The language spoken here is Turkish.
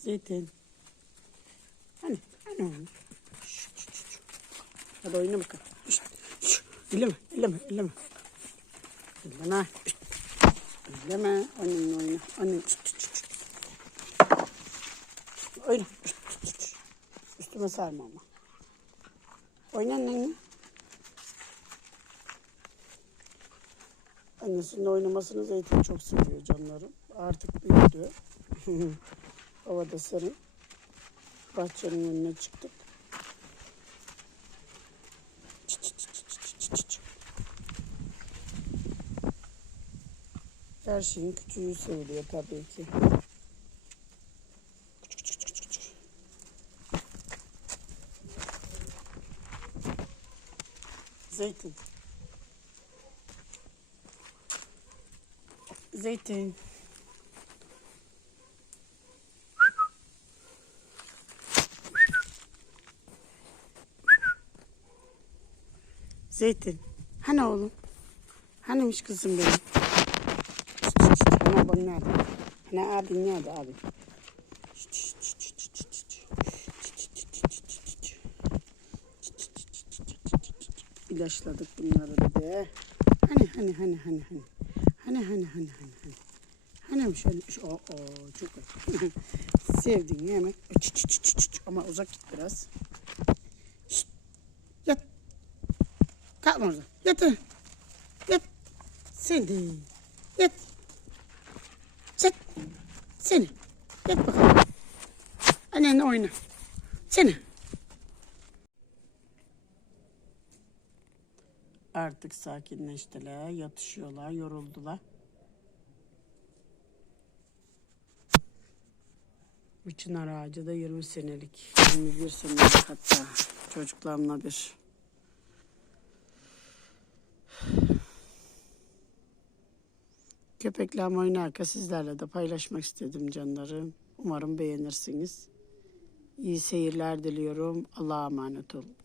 Zeytin. Hani, hani oğlum. Şş, şş, şş. Hadi oyna bakalım. Şş, şş. Elleme, elleme, elleme. Elleme. Elleme. Annenle oyna. Annen. Şş, şş, şş. Oyna. Şş, şş, şş. Üstüme sarma ama. Oyna annenle. Annesinin oynamasını Zeytin çok seviyor canlarım. Artık büyüdü. Havada serin. Bahçenin önüne çıktık. Her şeyin küçüğü seviliyor tabii ki. Zeytin. Zeytin. Zeytin. Hani oğlum? Hanimiş kızım benim? Hani abin nerede? Hani abin nerede abi? İlaçladık bunları bir de. Hani hani hani hani hani. Hani hani hani hani hani. Hani şöyle şu, o, o çok. Sevdiğin yemek. Ama uzak git biraz. Şşt. Yat. Kalkma orada. Yat. Yat. Sen de. Yat. Sen. Seni. Yat bakalım. Annenle oyna. Seni. Artık sakinleştiler, yatışıyorlar, yoruldular. Bu çınar ağacı da 20 senelik, 21 senelik hatta çocuklarımla bir. Köpekle oynarken sizlerle de paylaşmak istedim canlarım. Umarım beğenirsiniz. İyi seyirler diliyorum. Allah'a emanet olun.